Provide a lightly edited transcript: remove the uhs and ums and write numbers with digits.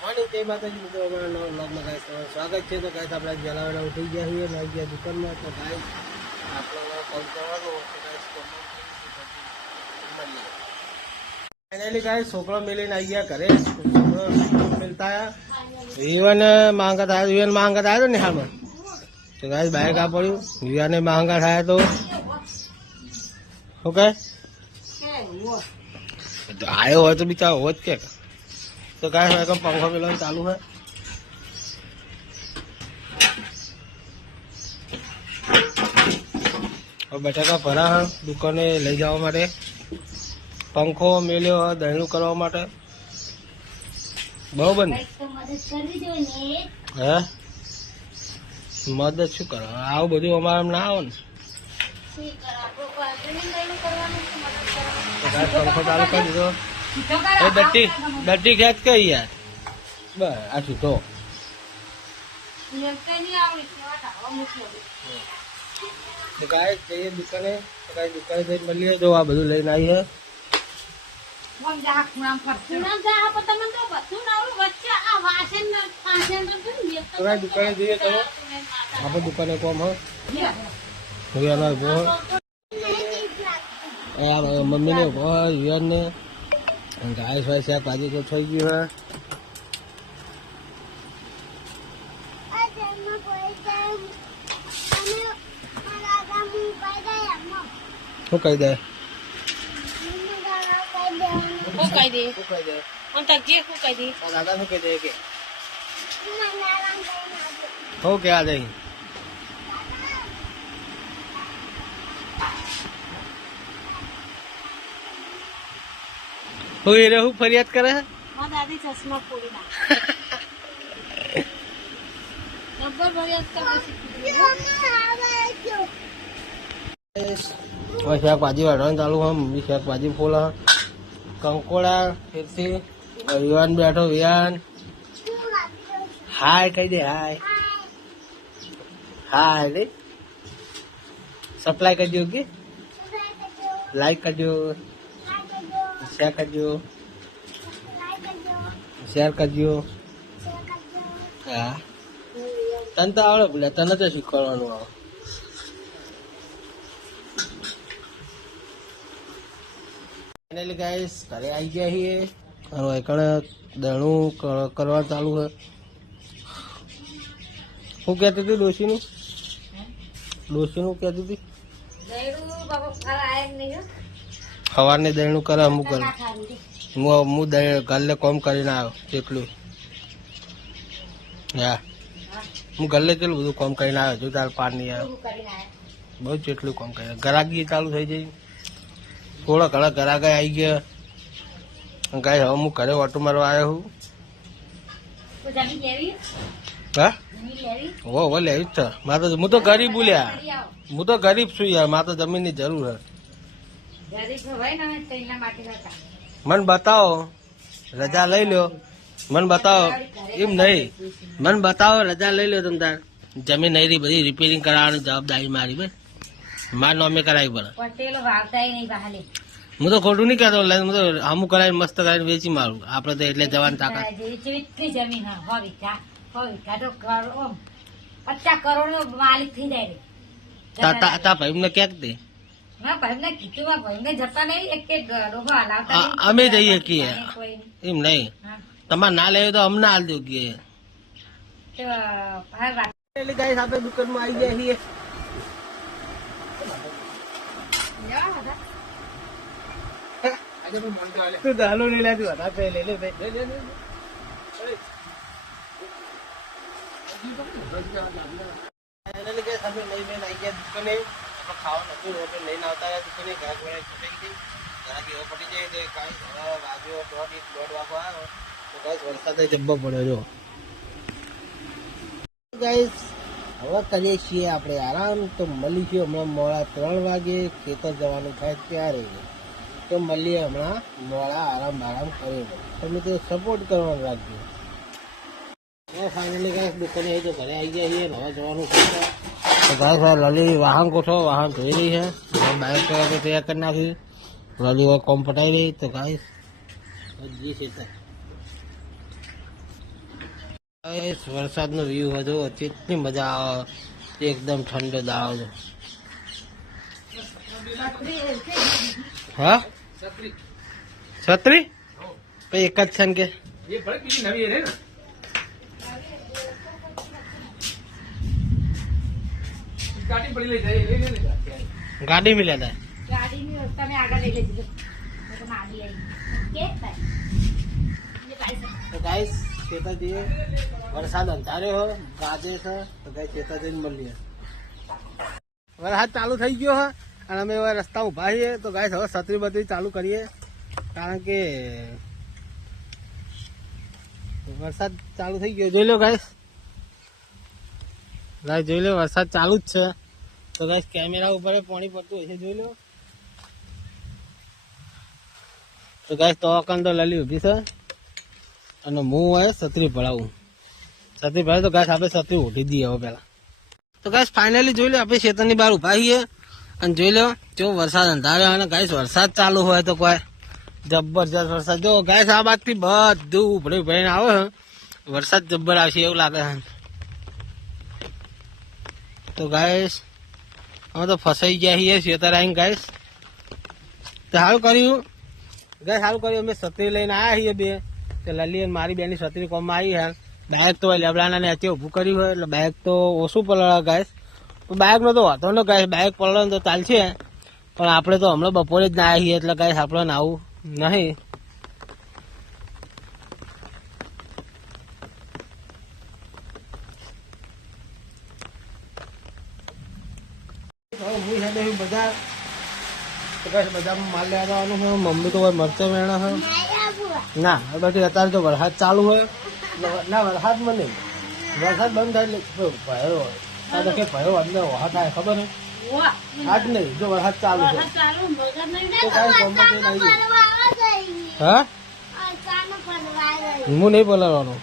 Good જય માતાજી મિત્રો, અમારા નવા વ્લોગમાં ગાઈસ તમારું સ્વાગત છે. તો ગાઈસ આપણે જલાવડા ઉઠી ગયા છીએ અને આવી ગયા દુકાનમાં. તો ગાઈસ આપણે કોલ કરવાનો તો ગાઈસ ફાઇનલી ગાઈસ છોકરો મેલીને આવી ગયા ઘરે. છોકરો મિલતા વિવાને માંગા થાય, વિવાન માંગા થાય તો નિહાળમાં. તો ગાઈસ બાઈક આ પડ્યું, વિવાને માંગા થાય તો ઓકે આવ્યો હોય તો બિચારો હોત કે. तो गाय है पंखा मिलन चालू है. और बटाका भरा है दुकाने लई जावा माटे. पंखो मेल्यो है दहीणું કરવા માટે. બરોબર ને? હે મદદ શું કરે? આવું બધું અમારે ના આવે ને. પંખો ચાલુ કરી દીધો. દટ્ટી ખેંચ કઈ યાર. બસ આ છૂટો ગાય જઈએ દુકાને. દુકાને જઈને મળીએ. જો આ બધું લઈને આવીએ. દુકાને જઈએ તો આપણે દુકાને કોમ હોય મમ્મી ને વિવાન ને ગાય ભાઈ શાકભાજી તો થઈ ગયું હે. શું કહી દે? દાદા શું કહી દે કે હો કે આ જઈ હું ફરિયાદ કરે? દાદી ચશ્મા ફોડી શાકભાજી વાળવાનું ચાલુ હોય. મમ્મી શાકભાજી ફોલા કંકોડા ફેરથી વિવાન બેઠો. વિવાન હાય કહી દે. હાય હાય રે. સપ્લાય કરજો કે લાઈક કરજો, શેર કરજો, શેર કરજો. હા તને તો આવડે બોલે, તને તો શીખવાડવાનું આવે. ફાઇનલી ગાઈસ ઘરે આવી ગયા છીએ અને એકણે દણું કરવા ચાલુ છે. શું કહેતી હતી ડોશીનું? ડોશીનું કહેતી હતી સવારની દહીણું કરે. અમુક હું ગલ્લે કોમ કરીને આવ્યો એટલું. હા હું ગલ્લે ચેટલું બધું કોમ કરીને આવ્યો છું. તાર પાર નહીં આવ્યો બહુ જેટલું કોમ કરે. ગરાગી ચાલુ થઈ જાય. થોડા ઘણા ગરાગા આવી ગયા. ગાય હવે હું ઘરે ઓટો મારવા આવ્યો છું. હા હો લેવી જ છે. મારે તો હું તો ગરીબ બોલ્યા. હું તો ગરીબ છું યાર. મારે તો જમીનની જરૂર છે. મન બતાવો રજા લઈ લો. મન બતાવો એમ નહીં. મન બતાવો રજા લઈ લો. તમે તાર જમીન નહીં રહી બધી રિપેરિંગ કરાવવાની જવાબદારી મારી. ભાઈ મારા નામે કરાવી પડે. હું તો ખોટું નહીં કહેતો. હું તો અમુક કરાવીને મસ્ત કરાવીને વેચી મારું. આપડે તો એટલે જવાની તાકાત. 50 કરોડ નો માલિક થઈ જાય. તા ભાઈ ને ક્યાંક દે અમે જઈએ છીએ એમ નહીં. તમારે ના લેવું તો અમને હાલ દો કે. આપણે દુકાનમાં આવી ગયા છીએ. તું દાલો નહીં લાગ્યું હતા પે લે લે દુકાને. ખાવા નથી લઈને આવતા દુકાને. ઘાસ વળે પટી ગઈ. ઘરાકી એવો પટી જાય તો કાંઈ વાગ્યો દોઢ વાગો આવ્યો તો ગાઈસ વરસાદ જબ્બો પડ્યો. જો ગાઈસ હવે કરીએ છીએ આપણે આરામ. તો મળીશું હમણાં મોડા 3 વાગે. ખેતર જવાનું થાય ત્યારે તો મળીએ હમણાં મોડા આરામ કરીને. તમે તો સપોર્ટ કરવાનું રાખજો. ફાઇનલી ગાઈસ દુકાને તો ઘરે આવી ગયા છીએ. હવે જવાનું છે. तो गाइस लली वाहन को वाहन धोई रही है. बाइक तैयार कर नाखी. लली वो कॉम पटाई रही. तो गाइस जी से વરસાદનો વ્યૂ હતો, કેટલી મજા આવે, એકદમ ઠંડો દાવ. હા છત્રી પછી એક જ છે ને કે ગાડી મિલ્યા હતા. ગાડીની વ્યવસ્થા મેં આગળ લઈ લેજો. મારી આવી તો ગાઈસ ખેતરજી વરસાદ અંધાર્યો હો, ગાજે છે તો ગાઈ ખેતરજી મળીએ. વરસાદ ચાલુ થઈ ગયો હે અને અમે હવે રસ્તા ઉભા છીએ. તો ગાઈસ હવે છત્રી બત્રી ચાલુ કરીએ, કારણ કે વરસાદ ચાલુ થઈ ગયો. જોઈ લો ગાઈસ, જોઈ લો વરસાદ ચાલુ જ છે. તો ગાઈસ કેમેરા ઉપર પાણી પડતું હશે, જોઈ લો. તો ગાઈસ તો અકન તો લલી ઉભી છે અને હું હોય છત્રી ભરાવું. છત્રી ભરાય તો ગાઈસ આપણે છત્રી ઉઠી દઈએ હવે પેલા. તો ગાઈસ ફાઇનલી જોઈ લો, આપણે ખેતરની બહાર ઉભા છીએ અને જોઈ લો જો વરસાદ અંધાર્યો અને ગાઈસ વરસાદ ચાલુ હોય તો કોઈ જબરજસ્ત વરસાદ. જો ગાઈસ આ બાજથી બધું ઉભરી ભરીને આવે વરસાદ જબ્બર આવશે એવું લાગે છે. તો ગાઈસ અમે તો ફસાઈ ગયા છીએ ખેતર આવીને. ગાઈસ તો સારું કર્યું ગાઈસ, સારું કર્યું અમે છત્રી લઈને આવ્યા છીએ બે. તો લલી અને મારી બેની છત્રી કોમમાં આવી છે. બાઇક તો લેબડાના ને અત્યારે ઊભું કર્યું હોય એટલે બાઇક તો ઓછું પલળે ગાઈસ. તો બાઇકનો તો વાંધો ન ગાઈસ, બાઇક પલળે તો ચાલશે, પણ આપણે તો હમણાં બપોરે જ ના આવીએ એટલે ગાઈસ આપણે નાવું નહીં. બજાર તો ગાઈસ બજારમાં માલ લેવા જવાનું છે. મમ્મી તો મરચાં વેણા છે ના પછી અત્યારે તો વરસાદ ચાલુ હોય ના, વરસાદમાં નહીં, વરસાદ બંધ થાય એટલે ભયો આ તો કે ભયો અંદર વરસાદ થાય ખબર ને આજ નહીં. જો વરસાદ ચાલુ છે તો કાંઈ ગમત નહીં. હા હું નહીં બોલાવવાનો.